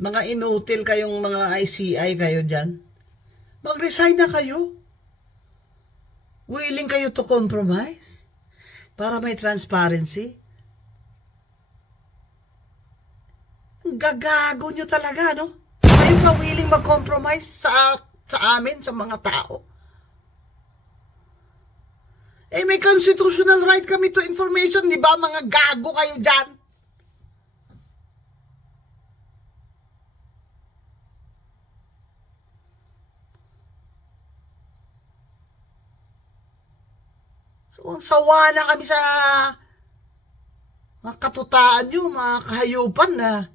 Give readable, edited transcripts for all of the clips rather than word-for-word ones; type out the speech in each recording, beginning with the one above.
Mga inutil kayong mga ICI kayo dyan. Mag-resign na kayo. Willing kayo to compromise para may transparency. Ang gagago nyo talaga, no? Kayo pa willing mag-compromise sa amin, sa mga tao. Eh, may constitutional right kami to information, di ba? Mga gago kayo dyan. So, sawa na kami sa mga katutaan nyo, mga kahayupan na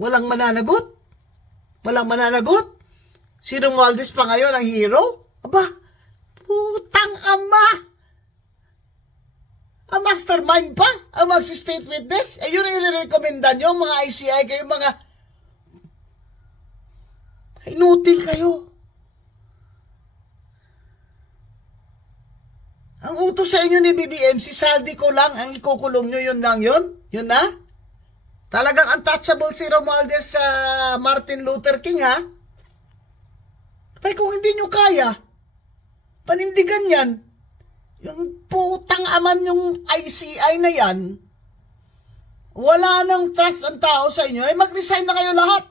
walang mananagot. Walang mananagot. Si Romualdez pa ngayon ang hero? Aba, putang ama! Ang mastermind pa? Ang mag-state witness? Eh, yun ang i-recommenda nyo, mga ICI kayo, mga inutil kayo. Ang utos sa inyo ni BBM, si Saldi ko lang ang ikukulong nyo, yun lang yun? Yun na? Talagang untouchable si Romualdez sa Martin Luther King, ha? Ay, kung hindi nyo kaya, panindigan yan. Yung putang aman yung ICI na yan, wala nang trust ang tao sa inyo, ay mag-resign na kayo lahat.